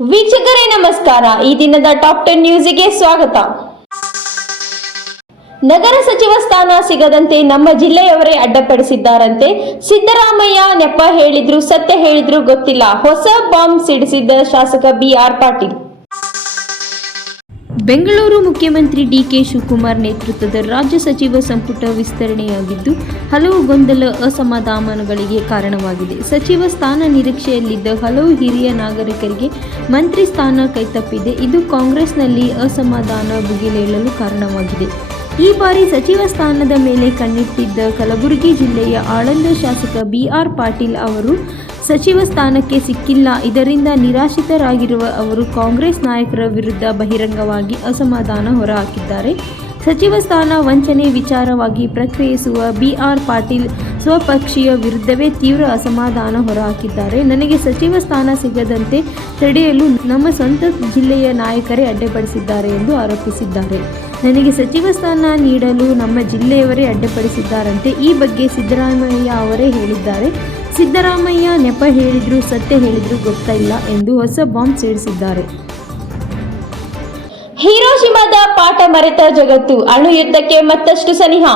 ವೀಕ್ಷಕರೇ ನಮಸ್ಕಾರ. ಈ ದಿನದ ಟಾಪ್ 10 ನ್ಯೂಸ್ಗೆ ಸ್ವಾಗತ. ನಗರ ಸಚಿವ ಸ್ಥಾನ ಸಿಗದಂತೆ ನಮ್ಮ ಜಿಲ್ಲೆಯವರೇ ಅಡ್ಡಪಡಿಸಿದ್ದಾರಂತೆ. ಸಿದ್ದರಾಮಯ್ಯ ನೆಪ ಹೇಳಿದ್ರು ಸತ್ಯ ಹೇಳಿದ್ರು ಗೊತ್ತಿಲ್ಲ. ಹೊಸ ಬಾಂಬ್ ಸಿಡಿಸಿದ್ದ ಶಾಸಕ ಬಿಆರ್ ಪಾಟೀಲ್. ಬೆಂಗಳೂರು ಮುಖ್ಯಮಂತ್ರಿ ಡಿಕೆ ಶಿವಕುಮಾರ್ ನೇತೃತ್ವದ ರಾಜ್ಯ ಸಚಿವ ಸಂಪುಟ ವಿಸ್ತರಣೆಯಾಗಿದ್ದು ಹಲವು ಗೊಂದಲ ಅಸಮಾಧಾನಗಳಿಗೆ ಕಾರಣವಾಗಿದೆ. ಸಚಿವ ಸ್ಥಾನ ನಿರೀಕ್ಷೆಯಲ್ಲಿದ್ದ ಹಲವು ಹಿರಿಯ ನಾಗರಿಕರಿಗೆ ಮಂತ್ರಿ ಸ್ಥಾನ ಕೈತಪ್ಪಿದೆ. ಇದು ಕಾಂಗ್ರೆಸ್ನಲ್ಲಿ ಅಸಮಾಧಾನ ಭುಗಿಲೇಳಲು ಕಾರಣವಾಗಿದೆ. ಈ ಬಾರಿ ಸಚಿವ ಸ್ಥಾನದ ಮೇಲೆ ಕಣ್ಣಿಟ್ಟಿದ್ದ ಕಲಬುರಗಿ ಜಿಲ್ಲೆಯ ಆಳಂದ ಶಾಸಕ ಬಿಆರ್ ಪಾಟೀಲ್ ಅವರು ಸಚಿವ ಸ್ಥಾನಕ್ಕೆ ಸಿಕ್ಕಿಲ್ಲ. ಇದರಿಂದ ನಿರಾಶಿತರಾಗಿರುವ ಅವರು ಕಾಂಗ್ರೆಸ್ ನಾಯಕರ ವಿರುದ್ಧ ಬಹಿರಂಗವಾಗಿ ಅಸಮಾಧಾನ ಹೊರಹಾಕಿದ್ದಾರೆ. ಸಚಿವ ಸ್ಥಾನ ವಂಚನೆ ವಿಚಾರವಾಗಿ ಪ್ರತಿಕ್ರಿಯಿಸುವ ಬಿಆರ್ ಪಾಟೀಲ್ ಸ್ವಪಕ್ಷೀಯ ವಿರುದ್ಧವೇ ತೀವ್ರ ಅಸಮಾಧಾನ ಹೊರಹಾಕಿದ್ದಾರೆ. ನನಗೆ ಸಚಿವ ಸ್ಥಾನ ಸಿಗದಂತೆ ತಡೆಯಲು ನಮ್ಮ ಸ್ವಂತ ಜಿಲ್ಲೆಯ ನಾಯಕರೇ ಅಡ್ಡಿಪಡಿಸಿದ್ದಾರೆ ಎಂದು ಆರೋಪಿಸಿದ್ದಾರೆ. ನನಗೆ ಸಚಿವ ಸ್ಥಾನ ನೀಡಲು ನಮ್ಮ ಜಿಲ್ಲೆಯವರೇ ಅಡ್ಡಿಪಡಿಸಿದ್ದಾರಂತೆ. ಈ ಬಗ್ಗೆ ಸಿದ್ದರಾಮಯ್ಯ ಅವರೇ ಹೇಳಿದ್ದಾರೆ. ಸಿದ್ದರಾಮಯ್ಯ ನೆಪ ಹೇಳಿದ್ರು ಸತ್ಯ ಹೇಳಿದ್ರು ಗೊತ್ತಿಲ್ಲ ಎಂದು ಹೊಸ ಬಾಂಬ್ ಸಿಡಿಸಿದ್ದಾರೆ. ಹಿರೋಶಿಮಾದ ಪಾಠ ಮರೆತ ಜಗತ್ತು, ಅಣು ಯುದ್ಧಕ್ಕೆ ಮತ್ತಷ್ಟು ಸನಿಹ.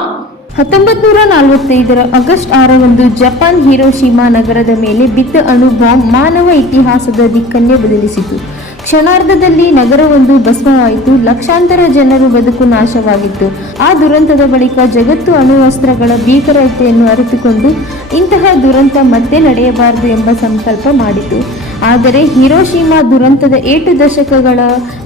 1945 ಆಗಸ್ಟ್ 6ರಂದು ಜಪಾನ್ ಹಿರೋಶಿಮಾ ನಗರದ ಮೇಲೆ ಬಿದ್ದ ಅಣು ಬಾಂಬ್ ಮಾನವ ಇತಿಹಾಸದ ದಿಕ್ಕನ್ನೇ ಬದಲಿಸಿತು. ಕ್ಷಣಾರ್ಧದಲ್ಲಿ ನಗರವೊಂದು ಭಸ್ಮವಾಯಿತು. ಲಕ್ಷಾಂತರ ಜನರು ಬದುಕು ನಾಶವಾಗಿತ್ತು. ಆ ದುರಂತದ ಬಳಿಕ ಜಗತ್ತು ಅಣುಅಸ್ತ್ರಗಳ ಭೀಕರತೆಯನ್ನು ಅರಿತುಕೊಂಡು ಇಂತಹ ದುರಂತ ಮತ್ತೆ ನಡೆಯಬಾರದು ಎಂಬ ಸಂಕಲ್ಪ ಮಾಡಿತು. ಆದರೆ ಹಿರೋಶಿಮಾ ದುರಂತದ 8 ದಶಕಗಳ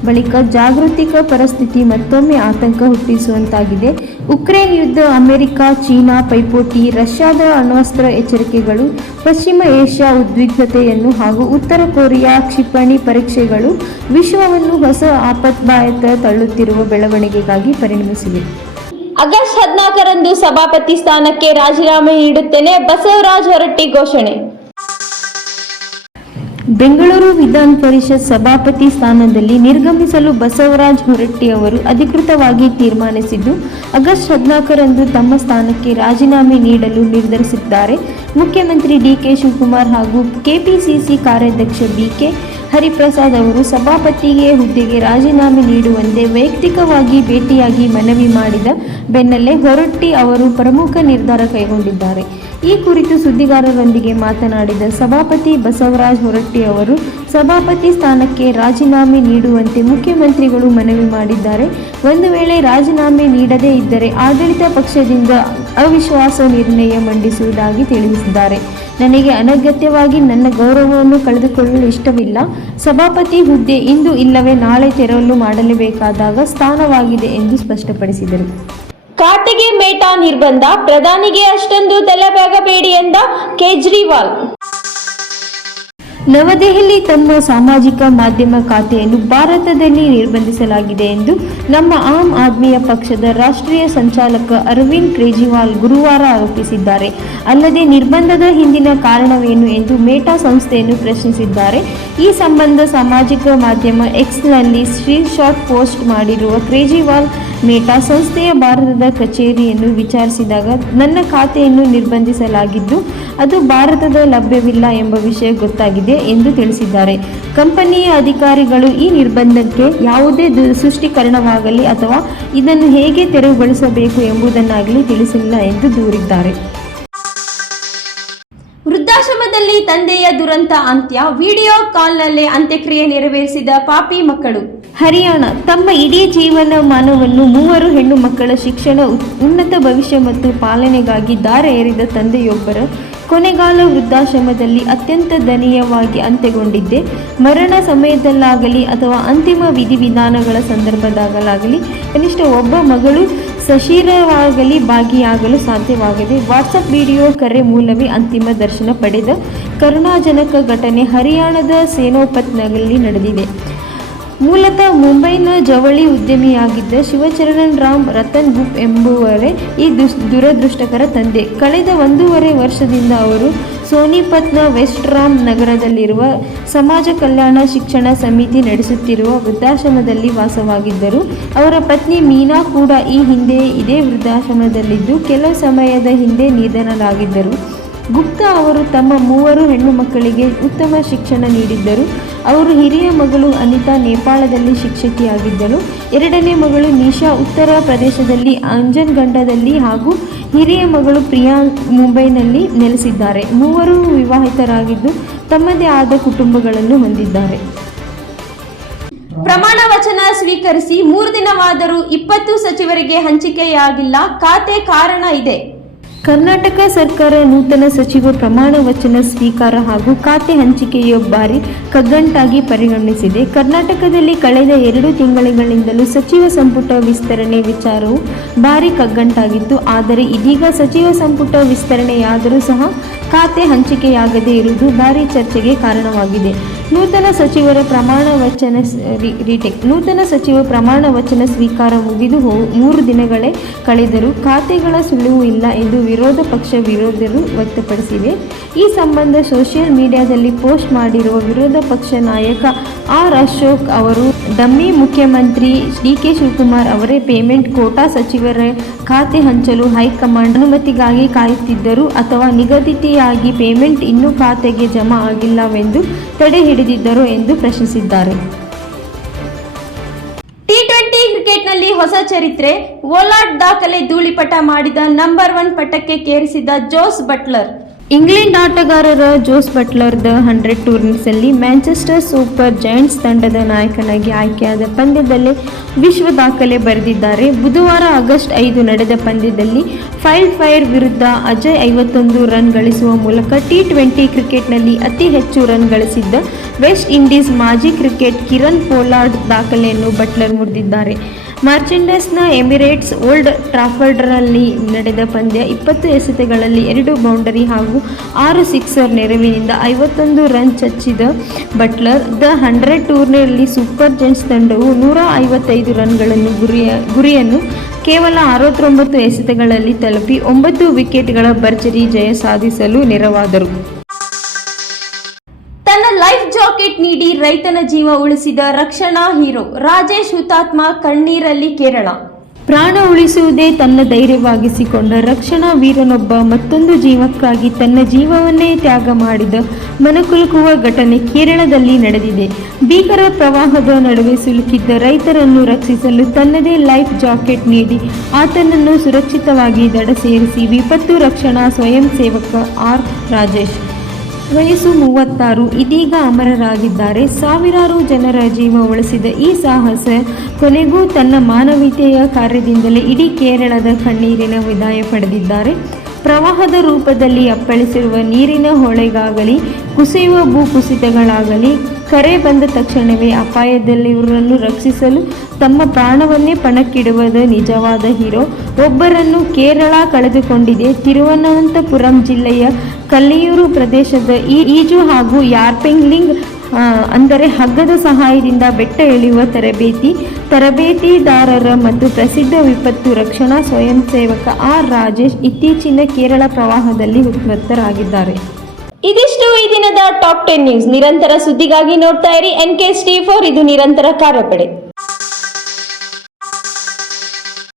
ಬಳಿಕ ಜಾಗೃತಿಕ ಪರಿಸ್ಥಿತಿ ಮತ್ತೊಮ್ಮೆ ಆತಂಕ ಹುಟ್ಟಿಸುವಂತಾಗಿದೆ. ಉಕ್ರೇನ್ ಯುದ್ಧ, ಅಮೆರಿಕ ಚೀನಾ ಪೈಪೋಟಿ, ರಷ್ಯಾದ ಅಣ್ವಸ್ತ್ರ ಎಚ್ಚರಿಕೆಗಳು, ಪಶ್ಚಿಮ ಏಷ್ಯಾ ಉದ್ವಿಗ್ನತೆಯನ್ನು ಹಾಗೂ ಉತ್ತರ ಕೊರಿಯಾ ಕ್ಷಿಪಣಿ ಪರೀಕ್ಷೆಗಳು ವಿಶ್ವವನ್ನು ಹೊಸ ಆಪತ್ಭಾಯತ ತಳ್ಳುತ್ತಿರುವ ಬೆಳವಣಿಗೆಗಾಗಿ ಪರಿಣಮಿಸಿವೆ. ಆಗಸ್ಟ್ 14ರಂದು ಸಭಾಪತಿ ಸ್ಥಾನಕ್ಕೆ ರಾಜೀನಾಮೆ ನೀಡುತ್ತೇನೆ, ಬಸವರಾಜ ಹೊರಟ್ಟಿ ಘೋಷಣೆ. ಬೆಂಗಳೂರು ವಿಧಾನ ಪರಿಷತ್ ಸಭಾಪತಿ ಸ್ಥಾನದಲ್ಲಿ ನಿರ್ಗಮಿಸಲು ಬಸವರಾಜ ಹೊರಟ್ಟಿ ಅವರು ಅಧಿಕೃತವಾಗಿ ತೀರ್ಮಾನಿಸಿದ್ದು ಆಗಸ್ಟ್ 14ರಂದು ತಮ್ಮ ಸ್ಥಾನಕ್ಕೆ ರಾಜೀನಾಮೆ ನೀಡಲು ನಿರ್ಧರಿಸಿದ್ದಾರೆ. ಮುಖ್ಯಮಂತ್ರಿ ಡಿಕೆ ಶಿವಕುಮಾರ್ ಹಾಗೂ ಕೆಪಿಸಿಸಿ ಕಾರ್ಯಾಧ್ಯಕ್ಷ ಬಿಕೆ ಹರಿಪ್ರಸಾದ್ ಅವರು ಸಭಾಪತಿಗೆ ಹುದ್ದೆಗೆ ರಾಜೀನಾಮೆ ನೀಡುವಂತೆ ವೈಯಕ್ತಿಕವಾಗಿ ಭೇಟಿಯಾಗಿ ಮನವಿ ಮಾಡಿದ ಬೆನ್ನಲ್ಲೇ ಹೊರಟ್ಟಿ ಅವರು ಪ್ರಮುಖ ನಿರ್ಧಾರ ಕೈಗೊಂಡಿದ್ದಾರೆ. ಈ ಕುರಿತು ಸುದ್ದಿಗಾರರೊಂದಿಗೆ ಮಾತನಾಡಿದ ಸಭಾಪತಿ ಬಸವರಾಜ ಹೊರಟ್ಟಿ ಅವರು ಸಭಾಪತಿ ಸ್ಥಾನಕ್ಕೆ ರಾಜೀನಾಮೆ ನೀಡುವಂತೆ ಮುಖ್ಯಮಂತ್ರಿಗಳು ಮನವಿ ಮಾಡಿದ್ದಾರೆ. ಒಂದು ವೇಳೆ ರಾಜೀನಾಮೆ ನೀಡದೇ ಇದ್ದರೆ ಆಡಳಿತ ಪಕ್ಷದಿಂದ ಅವಿಶ್ವಾಸ ನಿರ್ಣಯ ಮಂಡಿಸುವುದಾಗಿ ತಿಳಿಸಿದ್ದಾರೆ. ನನಗೆ ಅನಗತ್ಯವಾಗಿ ನನ್ನ ಗೌರವವನ್ನು ಕಳೆದುಕೊಳ್ಳಲು ಇಷ್ಟವಿಲ್ಲ. ಸಭಾಪತಿ ಹುದ್ದೆ ಇಂದು ಇಲ್ಲವೇ ನಾಳೆ ತೆರವು ಮಾಡಲೇಬೇಕಾದಾಗ ಸ್ಥಾನವಾಗಿದೆ ಎಂದು ಸ್ಪಷ್ಟಪಡಿಸಿದರು. ಖಾತೆಗೆ ಮೇಟಾ ನಿರ್ಬಂಧ, ಪ್ರಧಾನಿಗೆ ಅಷ್ಟೊಂದು ತಲೆಬಾಗಬೇಡಿ ಎಂದ ಕೇಜ್ರಿವಾಲ್. ನವದೆಹಲಿ ತಮ್ಮ ಸಾಮಾಜಿಕ ಮಾಧ್ಯಮ ಖಾತೆಯನ್ನು ಭಾರತದಲ್ಲಿ ನಿರ್ಬಂಧಿಸಲಾಗಿದೆ ಎಂದು ನಮ್ಮ ಆಮ್ ಆದ್ಮಿಯ ಪಕ್ಷದ ರಾಷ್ಟ್ರೀಯ ಸಂಚಾಲಕ ಅರವಿಂದ್ ಕೇಜ್ರಿವಾಲ್ ಗುರುವಾರ ಆರೋಪಿಸಿದ್ದಾರೆ. ಅಲ್ಲದೆ ನಿರ್ಬಂಧದ ಹಿಂದಿನ ಕಾರಣವೇನು ಎಂದು ಮೇಟಾ ಸಂಸ್ಥೆಯನ್ನು ಪ್ರಶ್ನಿಸಿದ್ದಾರೆ. ಈ ಸಂಬಂಧ ಸಾಮಾಜಿಕ ಮಾಧ್ಯಮ ಎಕ್ಸ್ನಲ್ಲಿ ಸ್ಕ್ರೀನ್ಶಾಟ್ ಪೋಸ್ಟ್ ಮಾಡಿರುವ ಕೇಜ್ರಿವಾಲ್, ಮೇಟಾ ಸಂಸ್ಥೆಯ ಭಾರತದ ಕಚೇರಿಯನ್ನು ವಿಚಾರಿಸಿದಾಗ ನನ್ನ ಖಾತೆಯನ್ನು ನಿರ್ಬಂಧಿಸಲಾಗಿದ್ದು ಅದು ಭಾರತದ ಲಭ್ಯವಿಲ್ಲ ಎಂಬ ವಿಷಯ ಗೊತ್ತಾಗಿದೆ ಎಂದು ತಿಳಿಸಿದ್ದಾರೆ. ಕಂಪನಿಯ ಅಧಿಕಾರಿಗಳು ಈ ನಿರ್ಬಂಧಕ್ಕೆ ಯಾವುದೇ ಸ್ಪಷ್ಟೀಕರಣವಾಗಲಿ ಅಥವಾ ಇದನ್ನು ಹೇಗೆ ತೆರವುಗೊಳಿಸಬೇಕು ಎಂಬುದನ್ನಾಗಲಿ ತಿಳಿಸಿಲ್ಲ ಎಂದು ದೂರಿದ್ದಾರೆ. ವೃದ್ಧಾಶ್ರಮದಲ್ಲಿ ತಂದೆಯ ದುರಂತ ಅಂತ್ಯ, ವಿಡಿಯೋ ಕಾಲ್ನಲ್ಲೇ ಅಂತ್ಯಕ್ರಿಯೆ ನೆರವೇರಿಸಿದ ಪಾಪಿ ಮಕ್ಕಳು. ಹರಿಯಾಣ ತಮ್ಮ ಇಡೀ ಜೀವನಮಾನವನ್ನು 3 ಹೆಣ್ಣು ಮಕ್ಕಳ ಶಿಕ್ಷಣ, ಉನ್ನತ ಭವಿಷ್ಯ ಮತ್ತು ಪಾಲನೆಗಾಗಿ ದಾರ ಎರೆದ ತಂದೆಯೊಬ್ಬರ ಕೊನೆಗಾಲ ವೃದ್ಧಾಶ್ರಮದಲ್ಲಿ ಅತ್ಯಂತ ದಯನೀಯವಾಗಿ ಅಂತ್ಯಗೊಂಡಿದ್ದೆ. ಮರಣ ಸಮಯದಲ್ಲಾಗಲಿ ಅಥವಾ ಅಂತಿಮ ವಿಧಿವಿಧಾನಗಳ ಸಂದರ್ಭದಲ್ಲಾಗಲಿ ಕನಿಷ್ಠ ಒಬ್ಬ ಮಗಳು ಸಶರೀರವಾಗಲಿ ಭಾಗಿಯಾಗಲು ಸಾಧ್ಯವಾಗದೆ ವಾಟ್ಸಪ್ ವಿಡಿಯೋ ಕರೆ ಮೂಲವೇ ಅಂತಿಮ ದರ್ಶನ ಪಡೆದ ಕರುಣಾಜನಕ ಘಟನೆ ಹರಿಯಾಣದ ಸೋನಿಪತ್ನಲ್ಲಿ ನಡೆದಿದೆ. ಮೂಲತಃ ಮುಂಬೈನ ಜವಳಿ ಉದ್ಯಮಿಯಾಗಿದ್ದ ಶಿವಚರಣ್ ರಾಮ್ ರತನ್ ಗುಪ್ ಎಂಬುವರೇ ಈ ದುರದೃಷ್ಟಕರ ತಂದೆ. ಕಳೆದ 1.5 ವರ್ಷದಿಂದ ಅವರು ಸೋನಿಪತ್ನ ವೆಸ್ಟ್ ರಾಮ್ ನಗರದಲ್ಲಿರುವ ಸಮಾಜ ಕಲ್ಯಾಣ ಶಿಕ್ಷಣ ಸಮಿತಿ ನಡೆಸುತ್ತಿರುವ ವೃದ್ಧಾಶ್ರಮದಲ್ಲಿ ವಾಸವಾಗಿದ್ದರು. ಅವರ ಪತ್ನಿ ಮೀನಾ ಕೂಡ ಈ ಹಿಂದೆ ಇದೇ ವೃದ್ಧಾಶ್ರಮದಲ್ಲಿದ್ದು ಕೆಲವು ಸಮಯದ ಹಿಂದೆ ನಿಧನರಾಗಿದ್ದರು. ಗುಪ್ತಾ ಅವರು ತಮ್ಮ 3 ಹೆಣ್ಣು ಮಕ್ಕಳಿಗೆ ಉತ್ತಮ ಶಿಕ್ಷಣ ನೀಡಿದ್ದರು. ಅವರು ಹಿರಿಯ ಮಗಳು ಅನಿತಾ ನೇಪಾಳದಲ್ಲಿ ಶಿಕ್ಷಕಿಯಾಗಿದ್ದಳು. 2ನೇ ಮಗಳು ನಿಶಾ ಉತ್ತರ ಪ್ರದೇಶದಲ್ಲಿ ಅಂಜನ್ಗಂಡದಲ್ಲಿ ಹಾಗೂ ಹಿರಿಯ ಮಗಳು ಪ್ರಿಯಾ ಮುಂಬೈನಲ್ಲಿ ನೆಲೆಸಿದ್ದಾರೆ. 3 ವಿವಾಹಿತರಾಗಿದ್ದು ತಮ್ಮದೇ ಆದ ಕುಟುಂಬಗಳನ್ನು ಹೊಂದಿದ್ದಾರೆ. ಪ್ರಮಾಣ ವಚನ ಸ್ವೀಕರಿಸಿ 3 ದಿನವಾದರೂ 20 ಸಚಿವರಿಗೆ ಹಂಚಿಕೆಯಾಗಿಲ್ಲ. ಖಾತೆ ಕಾರಣ ಇದೆ. ಕರ್ನಾಟಕ ಸರ್ಕಾರ ನೂತನ ಸಚಿವ ಪ್ರಮಾಣ ವಚನ ಸ್ವೀಕಾರ ಹಾಗೂ ಖಾತೆ ಹಂಚಿಕೆಯ ಬಾರಿ ಕಗ್ಗಂಟಾಗಿ ಪರಿಗಣಿಸಿದೆ. ಕರ್ನಾಟಕದಲ್ಲಿ ಕಳೆದ 2 ತಿಂಗಳಿಂದಲೂ ಸಚಿವ ಸಂಪುಟ ವಿಸ್ತರಣೆ ವಿಚಾರವು ಭಾರಿ ಕಗ್ಗಂಟಾಗಿತ್ತು. ಆದರೆ ಇದೀಗ ಸಚಿವ ಸಂಪುಟ ವಿಸ್ತರಣೆಯಾದರೂ ಸಹ ಖಾತೆ ಹಂಚಿಕೆಯಾಗದೇ ಇರುವುದು ಭಾರಿ ಚರ್ಚೆಗೆ ಕಾರಣವಾಗಿದೆ. ನೂತನ ಸಚಿವ ಪ್ರಮಾಣ ವಚನ ಸ್ವೀಕಾರ ಮುಗಿದು 3 ದಿನಗಳೇ ಕಳೆದರೂ ಖಾತೆಗಳ ಸುಳಿವು ಇಲ್ಲ ಎಂದು ವಿರೋಧ ಪಕ್ಷ ವಿರೋಧರು ವ್ಯಕ್ತಪಡಿಸಿವೆ. ಈ ಸಂಬಂಧ ಸೋಷಿಯಲ್ ಮೀಡಿಯಾದಲ್ಲಿ ಪೋಸ್ಟ್ ಮಾಡಿರುವ ವಿರೋಧ ಪಕ್ಷ ನಾಯಕ ಆರ್ ಅಶೋಕ್ ಅವರು ಡಮ್ಮಿ ಮುಖ್ಯಮಂತ್ರಿ ಡಿ.ಕೆ. ಶಿವಕುಮಾರ್ ಅವರೇ ಪೇಮೆಂಟ್ ಕೋಟಾ ಸಚಿವರ ಖಾತೆ ಹಂಚಲು ಹೈಕಮಾಂಡ್ ಅನುಮತಿಗಾಗಿ ಕಾಯುತ್ತಿದ್ದರು ಅಥವಾ ನಿಗದಿತೆಯಾಗಿ ಪೇಮೆಂಟ್ ಇನ್ನೂ ಖಾತೆಗೆ ಜಮಾ ಆಗಿಲ್ಲವೆಂದು ತಡೆ ಹಿಡಿದಿದ್ದರು ಎಂದು ಪ್ರಶ್ನಿಸಿದ್ದಾರೆ. ಟಿ20 ಕ್ರಿಕೆಟ್ನಲ್ಲಿ ಹೊಸ ಚರಿತ್ರೆ. ಓಲಾಟ್ ದಾಖಲೆ ಧೂಳಿಪಟ ಮಾಡಿದ ನಂಬರ್ 1 ಪಟ್ಟಕ್ಕೆ ಕೇರಿಸಿದ ಜೋಸ್ ಬಟ್ಲರ್. ಇಂಗ್ಲೆಂಡ್ ಆಟಗಾರರ ಜೋಸ್ ಬಟ್ಲರ್ ದ 100 ಟೂರ್ನಿಯಲ್ಲಿ ಮ್ಯಾಂಚೆಸ್ಟರ್ ಸೂಪರ್ ಜೈಂಟ್ಸ್ ತಂಡದ ನಾಯಕನಾಗಿ ಆಯ್ಕೆಯಾದ ಪಂದ್ಯದಲ್ಲೇ ವಿಶ್ವ ದಾಖಲೆ ಬರೆದಿದ್ದಾರೆ. ಬುಧವಾರ ಆಗಸ್ಟ್ 5 ನಡೆದ ಪಂದ್ಯದಲ್ಲಿ ಫೈರ್ ವಿರುದ್ಧ ಅಜಯ್ 51 ರನ್ ಗಳಿಸುವ ಮೂಲಕ ಟಿ20 ಕ್ರಿಕೆಟ್ನಲ್ಲಿ ಅತಿ ಹೆಚ್ಚು ರನ್ ಗಳಿಸಿದ್ದ ವೆಸ್ಟ್ ಇಂಡೀಸ್ ಮಾಜಿ ಕ್ರಿಕೆಟರ್ ಕಿರಣ್ ಪೊಲಾರ್ಡ್ ದಾಖಲೆಯನ್ನು ಬಟ್ಲರ್ ಮುರಿದಿದ್ದಾರೆ. ಮಾರ್ಚೆಂಡಸ್ನ ಎಮಿರೇಟ್ಸ್ ಓಲ್ಡ್ ಟ್ರಾಫರ್ಡ್ನಲ್ಲಿ ನಡೆದ ಪಂದ್ಯ 20 ಎಸೆತಗಳಲ್ಲಿ 2 ಬೌಂಡರಿ ಹಾಗೂ 6 ಸಿಕ್ಸರ್ ನೆರವಿನಿಂದ 51 ರನ್ ಚಚ್ಚಿದ ಬಟ್ಲರ್ ದ 100 ಟೂರ್ನಿಯಲ್ಲಿ ಸೂಪರ್ ಜೈಂಟ್ಸ್ ತಂಡವು 155 ರನ್ಗಳನ್ನು ಗುರಿಯನ್ನು ಕೇವಲ 69 ಎಸೆತಗಳಲ್ಲಿ ತಲುಪಿ 9 ವಿಕೆಟ್ಗಳ ಭರ್ಜರಿ ಜಯ ಸಾಧಿಸಲು ನೆರವಾದರು. ತನ್ನ ಲೈಫ್ ಜಾಕೆಟ್ ನೀಡಿ ರೈತನ ಜೀವ ಉಳಿಸಿದ ರಕ್ಷಣಾ ಹೀರೋ ರಾಜೇಶ್ ಹುತಾತ್ಮ ಕಣ್ಣೀರಲ್ಲಿ ಕೇರಳ. ಪ್ರಾಣ ಉಳಿಸುವುದೇ ತನ್ನ ಧೈರ್ಯವಾಗಿಸಿಕೊಂಡ ರಕ್ಷಣಾ ವೀರನೊಬ್ಬ ಮತ್ತೊಂದು ಜೀವಕ್ಕಾಗಿ ತನ್ನ ಜೀವವನ್ನೇ ತ್ಯಾಗ ಮಾಡಿದ ಮನಕುಲುಕುವ ಘಟನೆ ಕೇರಳದಲ್ಲಿ ನಡೆದಿದೆ. ಭೀಕರ ಪ್ರವಾಹದ ನಡುವೆ ಸಿಲುಕಿದ್ದ ರೈತರನ್ನು ರಕ್ಷಿಸಲು ತನ್ನದೇ ಲೈಫ್ ಜಾಕೆಟ್ ನೀಡಿ ಆತನನ್ನು ಸುರಕ್ಷಿತವಾಗಿ ದಡ ಸೇರಿಸಿ ವಿಪತ್ತು ರಕ್ಷಣಾ ಸ್ವಯಂ ಸೇವಕ ಆರ್ ರಾಜೇಶ್, ವಯಸ್ಸು 36, ಇದೀಗ ಅಮರರಾಗಿದ್ದಾರೆ. ಸಾವಿರಾರು ಜನರ ಜೀವ ಉಳಿಸಿದ ಈ ಸಾಹಸ ಕೊನೆಗೂ ತನ್ನ ಮಾನವೀಯತೆಯ ಕಾರ್ಯದಿಂದಲೇ ಇಡೀ ಕೇರಳದ ಕಣ್ಣೀರಿನ ವಿದಾಯ ಪಡೆದಿದ್ದಾರೆ. ಪ್ರವಾಹದ ರೂಪದಲ್ಲಿ ಅಪ್ಪಳಿಸಿರುವ ನೀರಿನ ಹೊಳೆಗಾಗಲಿ ಕುಸಿಯುವ ಭೂಕುಸಿತಗಳಾಗಲಿ ಕರೆ ಬಂದ ತಕ್ಷಣವೇ ಅಪಾಯದಲ್ಲಿರುವವರನ್ನು ರಕ್ಷಿಸಲು ತಮ್ಮ ಪ್ರಾಣವನ್ನೇ ಪಣಕ್ಕಿಡುವುದ ನಿಜವಾದ ಹೀರೋ ಒಬ್ಬರನ್ನು ಕೇರಳ ಕಳೆದುಕೊಂಡಿದೆ. ತಿರುವನಂತಪುರಂ ಜಿಲ್ಲೆಯ ಕಲ್ಲಿಯೂರು ಪ್ರದೇಶದ ಈಜು ಹಾಗೂ ಯಾರ್ಪೆಂಗ್ಲಿಂಗ್ ಅಂದರೆ ಹಗ್ಗದ ಸಹಾಯದಿಂದ ಬೆಟ್ಟ ಇಳಿಯುವ ತರಬೇತಿದಾರರ ಮತ್ತು ಪ್ರಸಿದ್ಧ ವಿಪತ್ತು ರಕ್ಷಣಾ ಸ್ವಯಂ ಸೇವಕ ಆರ್ ರಾಜೇಶ್ ಇತ್ತೀಚಿನ ಕೇರಳ ಪ್ರವಾಹದಲ್ಲಿ ಹುತಾತ್ಮರಾಗಿದ್ದಾರೆ. ಇದಿಷ್ಟು ಈ ದಿನದ ಟಾಪ್ 10 ನ್ಯೂಸ್. ನಿರಂತರ ಸುದ್ದಿಗಾಗಿ ನೋಡ್ತಾ ಇರಿ NK Steve4, ಇದು ನಿರಂತರ ಕಾರ್ಯಪಡೆ.